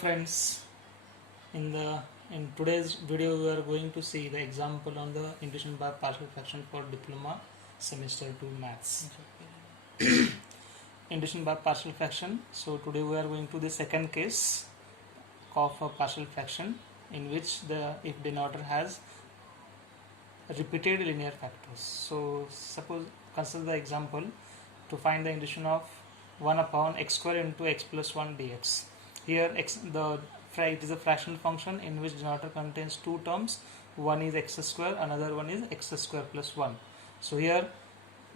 friends, in today's video we are going to see the example on the integration by partial fraction for diploma semester 2 maths. Integration by partial fraction. So today we are going to the second case of a partial fraction in which the if denominator has repeated linear factors. So suppose consider the example to find the integration of 1 upon x square into x plus 1 dx. Here it is a fractional function in which denominator contains two terms. One is x square, another one is x square plus 1. So here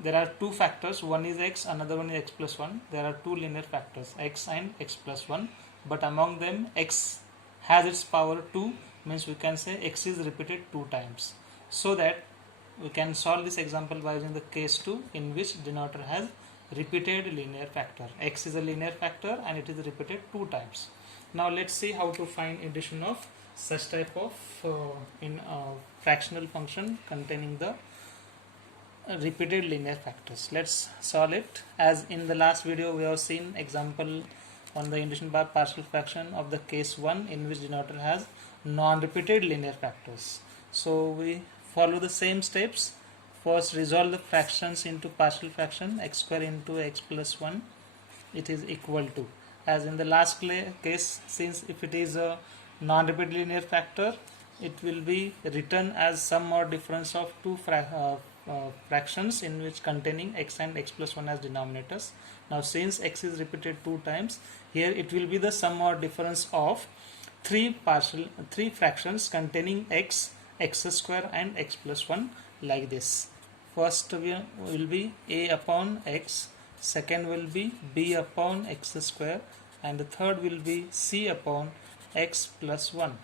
there are two factors, one is x, another one is x plus 1. There are two linear factors, x and x plus 1, but among them x has its power 2, means we can say x is repeated 2 times. So that we can solve this example by using the case 2 in which denominator has repeated linear factor. X is a linear factor and it is repeated 2 times. Now let's see how to find addition of such type of fractional function containing the repeated linear factors. Let's solve it. As in the last video we have seen example on the addition by partial fraction of the case 1 in which denominator has non-repeated linear factors. So we follow the same steps. First resolve the fractions into partial fraction. X square into x plus 1, it is equal to, as in the last case, since if it is a non-repeated linear factor, it will be written as sum or difference of two fractions in which containing x and x plus 1 as denominators. Now since x is repeated 2 times, here it will be the sum or difference of three fractions containing x, x square and x plus 1, like this. First will be a upon x, second will be b upon x square, and the third will be c upon x plus 1.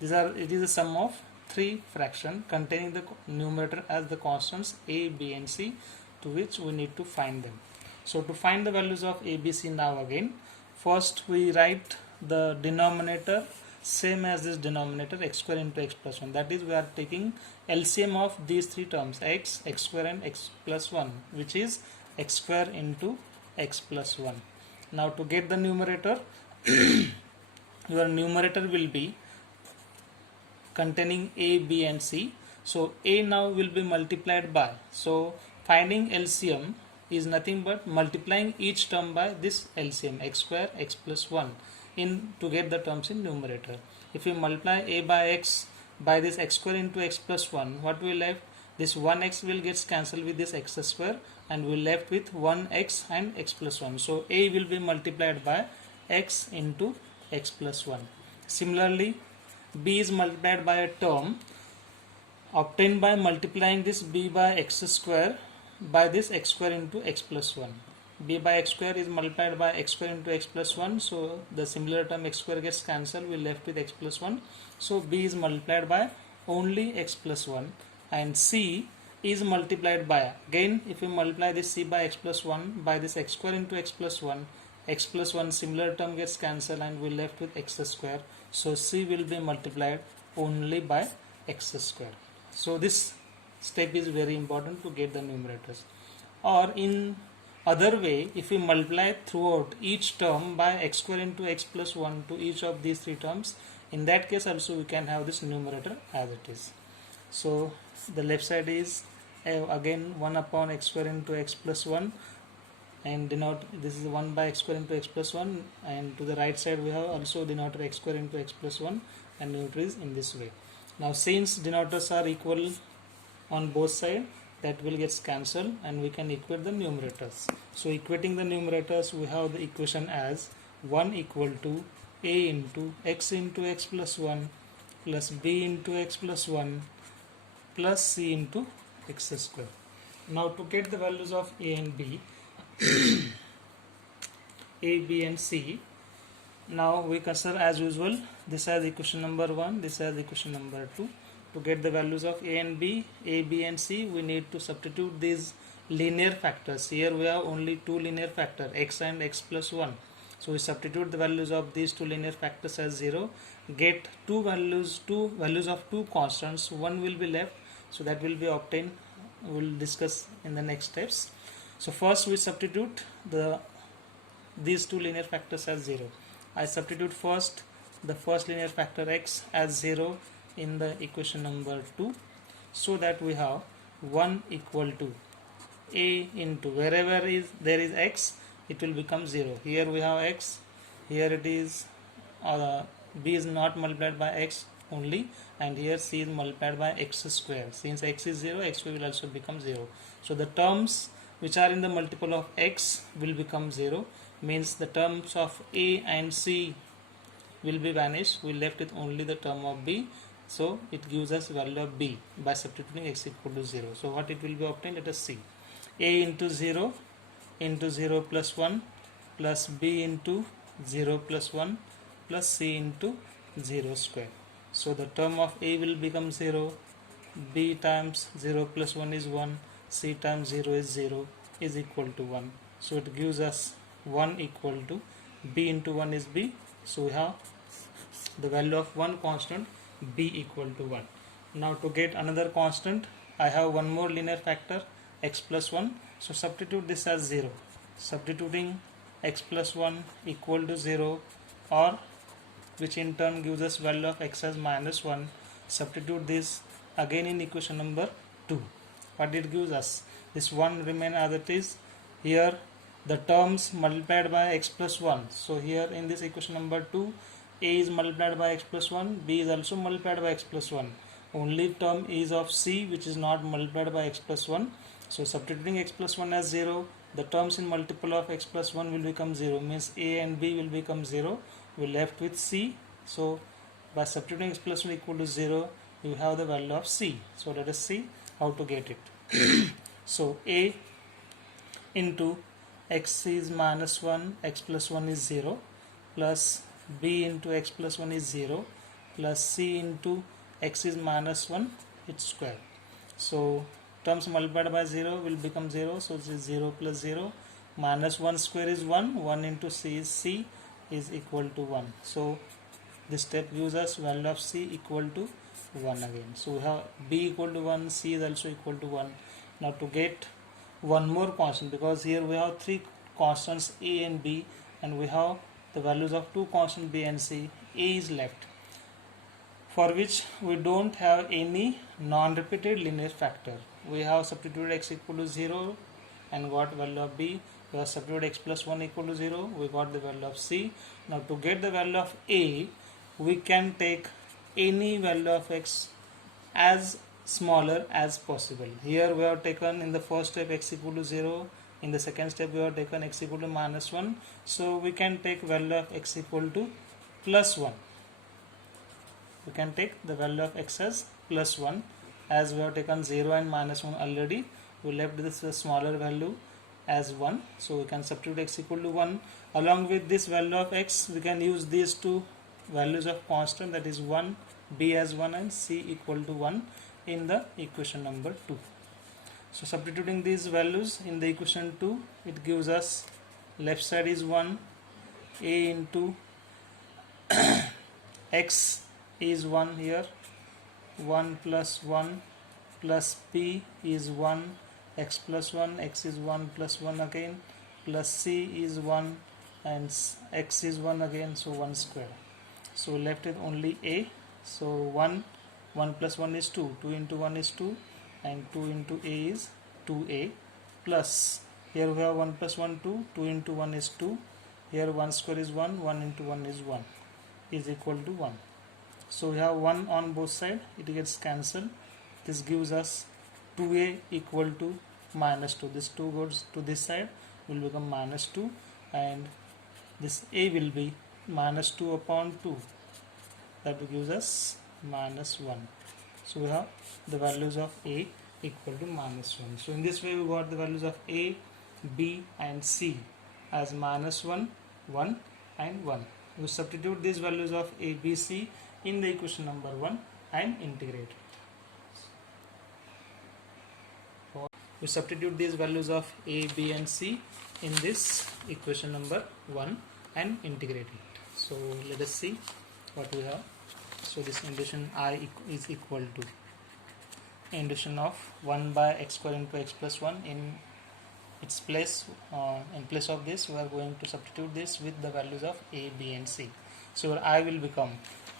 It is a sum of three fractions containing the numerator as the constants a, b and c, to which we need to find them. So to find the values of a, b, c, now again first we write the denominator same as this denominator, x square into x plus 1. That is, we are taking LCM of these three terms, x, x square and x plus 1, which is x square into x plus 1. Now to get the numerator, your numerator will be containing a, b and c. So a now will be multiplied by, so finding LCM is nothing but multiplying each term by this LCM, x square, x plus 1, to get the terms in numerator. If we multiply a by x by this x square into x plus 1, what we left? This 1x will get cancelled with this x square and we left with 1x and x plus 1. So a will be multiplied by x into x plus 1. Similarly, b is multiplied by a term obtained by multiplying this b by x square by this x square into x plus 1. b by x square is multiplied by x square into x plus 1, so the similar term x square gets cancelled, we left with x plus 1. So b is multiplied by only x plus 1, and c is multiplied by, again if we multiply this c by x plus 1 by this x square into x plus 1, x plus 1 similar term gets cancelled and we left with x square. So c will be multiplied only by x square. So this step is very important to get the numerators. Or in other way, if we multiply throughout each term by x square into x plus 1 to each of these three terms, in that case also we can have this numerator as it is. So the left side is again 1 upon x square into x plus 1, and denote this is 1 by x square into x plus 1, and to the right side we have also denominator x square into x plus 1, and numerator is in this way. Now since denominators are equal on both sides, that will get cancelled and we can equate the numerators. So equating the numerators, we have the equation as 1 equal to a into x plus 1 plus b into x plus 1 plus c into x square. Now to get the values of a and b, a, b and c, now we consider as usual this as equation number 1, this as equation number 2. To get the values of a and b, and c, we need to substitute these linear factors. Here we have only two linear factors, x and x plus 1. So we substitute the values of these two linear factors as 0, get two values of two constants, one will be left, so that will be obtained, we will discuss in the next steps. So first we substitute these two linear factors as 0. I substitute first the first linear factor x as 0 in the equation number 2, so that we have 1 equal to a into wherever is there is x, it will become 0. Here we have x, here it is b is not multiplied by x only, and here c is multiplied by x square. Since x is 0, x will also become 0. So the terms which are in the multiple of x will become 0, means the terms of a and c will be vanished. We left with only the term of b, so it gives us value of b by substituting x equal to 0. So what it will be obtained, let us see. A into 0 plus 1 plus b into 0 plus 1 plus c into 0 square. So the term of a will become 0, b times 0 plus 1 is 1, c times 0 is 0 is equal to 1. So it gives us 1 equal to b into 1 is b. So we have the value of one constant, b equal to 1. Now to get another constant, I have one more linear factor, x plus 1. So substitute this as 0. Substituting x plus 1 equal to 0, or which in turn gives us value of x as minus 1. Substitute this again in equation number 2. What it gives us? This 1 remain as it is. Here the terms multiplied by x plus 1. So here in this equation number 2, a is multiplied by x plus 1, b is also multiplied by x plus 1. Only term is of c which is not multiplied by x plus 1. So substituting x plus 1 as 0, the terms in multiple of x plus 1 will become 0, means a and b will become 0. We left with c. So by substituting x plus 1 equal to 0, you have the value of c. So let us see how to get it. So a into x is minus 1, x plus 1 is 0, plus b into x plus 1 is 0, plus c into x is minus 1, its square. So terms multiplied by 0 will become 0, so this is 0 plus 0, minus 1 square is 1, 1 into c is equal to 1. So this step gives us value of c equal to 1 again. So we have b equal to 1, c is also equal to 1. Now to get one more constant, because here we have three constants a and b, and we have the values of two constants b and c. A is left, for which we don't have any non-repeated linear factor. We have substituted x equal to 0 and got value of b. We have substituted x plus 1 equal to 0, we got the value of c. Now to get the value of a, we can take any value of x as smaller as possible. Here we have taken in the first step x equal to 0, in the second step we have taken x equal to minus 1, so we can take value of x equal to plus 1. We can take the value of x as plus 1, as we have taken 0 and minus 1 already. We left this smaller value as 1, so we can substitute x equal to 1. Along with this value of x, we can use these two values of constant, that is 1, b as 1 and c equal to 1 in the equation number 2. So substituting these values in the equation 2, it gives us left side is 1, a into x is 1 here, 1 plus 1 plus p is 1, x plus 1, x is 1 plus 1 again, plus c is 1 and x is 1 again, so 1 square. So left with only a. So 1 plus 1 is 2, 2 into 1 is 2, and 2 into a is 2a, plus here we have 1 plus 1 2, 2 into 1 is 2, here 1 square is 1, 1 into 1 is 1, is equal to 1. So we have 1 on both sides, it gets cancelled. This gives us 2a equal to minus 2. This 2 goes to this side, will become minus 2, and this a will be minus 2 upon 2, that gives us minus 1. So we have the values of a equal to minus 1. So in this way we got the values of a, b and c as minus 1, 1 and 1. We substitute these values of a, b, c in the equation number 1 and integrate. We substitute these values of a, b and c in this equation number 1 and integrate it. So let us see what we have. So this induction I is equal to induction of 1 by x square into x plus 1 in its place. In place of this, we are going to substitute this with the values of a, b and c. So your I will become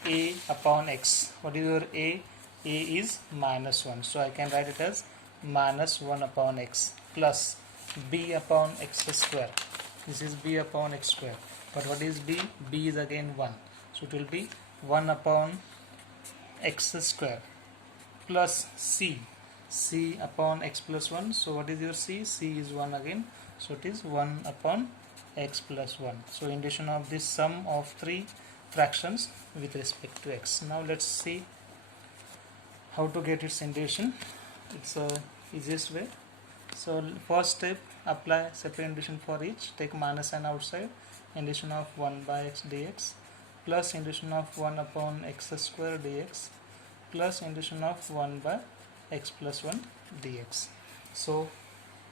a upon x. What is your a? A is minus 1, so I can write it as minus 1 upon x plus b upon x square. This is b upon x square, but what is b? B is again 1, so it will be 1 upon x square plus c upon x plus 1. So what is your c? C is 1 again, so it is 1 upon x plus 1. So indication of this sum of three fractions with respect to x. Now let's see how to get its indication. It's easiest way. So first step, apply separate indication for each. Take minus sign outside. Indication of 1 by x dx plus indication of 1 upon x square dx plus indication of 1 by x plus 1 dx. So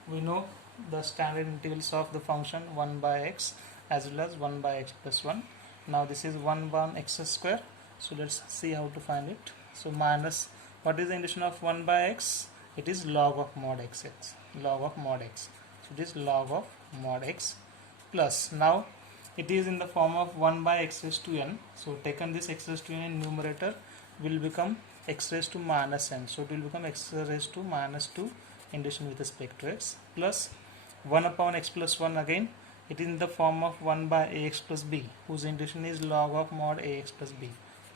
we know the standard integrals of the function 1 by x as well as 1 by x plus 1. Now this is 1 by x square, so let's see how to find it. So minus, what is the indication of 1 by x? It is log of mod x, log of mod x. So it is log of mod x plus, now it is in the form of 1 by x raised to n. So taken this x raised to n in numerator will become x raised to minus n. So it will become x raised to minus 2 indication with respect to x plus 1 upon x plus 1 again. It is in the form of 1 by ax plus b, whose indication is log of mod ax plus b.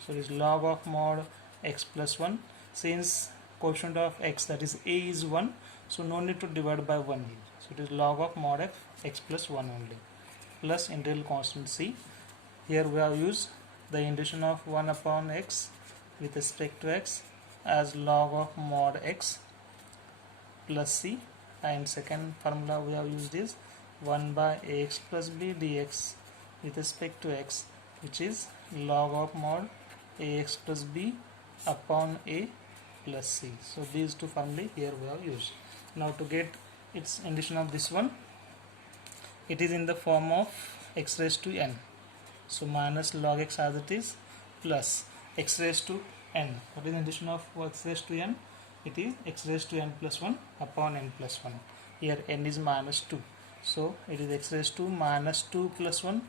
So it is log of mod x plus 1. Since coefficient of x, that is a, is 1, so no need to divide by 1 here. So it is log of mod f x plus 1 only plus integral constant c. Here we have used the indication of 1 upon x with respect to x as log of mod x plus c, and second formula we have used is 1 by ax plus b dx with respect to x, which is log of mod ax plus b upon a plus c. So these two formulae here we have used. Now to get its indication of this one, it is in the form of x raised to n. So minus log x as it is plus x raised to n. What is the indication of x raised to n? It is x raised to n plus 1 upon n plus 1. Here n is minus 2. So it is x raised to minus 2 plus 1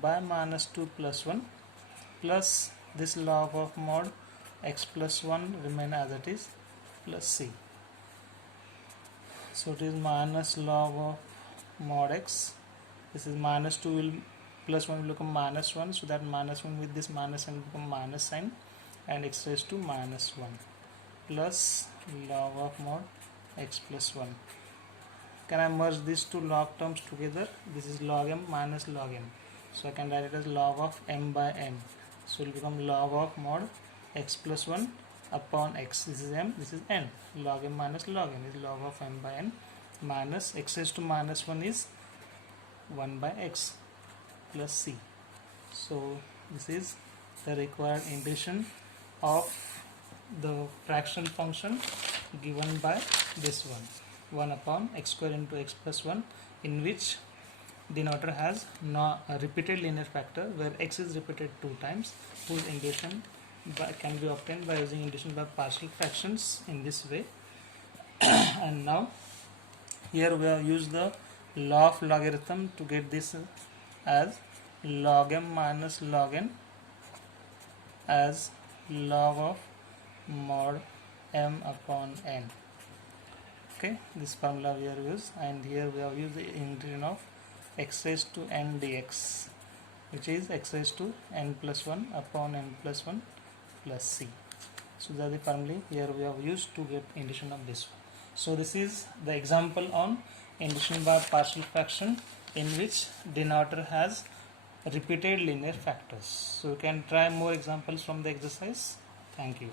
by minus 2 plus 1 plus this log of mod x plus 1 remain as it is plus c. So it is minus log of mod x. This is minus 2 will plus 1 will become minus 1. So that minus 1 with this minus sign will become minus sign, and x raised to minus 1 plus log of mod x plus 1. Can I merge these two log terms together? This is log m minus log m. So I can write it as log of m by n. So it will become log of mod x plus 1 upon x. This is m, this is n. Log m minus log n is log of m by n minus x raised to minus 1 is 1 by x plus c. So this is the required integration of the fraction function given by this one, 1 upon x square into x plus 1, in which denominator has a repeated linear factor where x is repeated 2 times, whose integration can be obtained by using integration by partial fractions in this way. And now here we have used the law of logarithm to get this as log m minus log n as log of mod m upon n. Okay, this formula we have used, and here we have used the integration of x raised to n dx, which is x raised to n plus 1 upon n plus 1 plus c. So that is the formula here we have used to get integration of this one. So this is the example on integration by partial fraction in which denominator has repeated linear factors. So you can try more examples from the exercise. Thank you.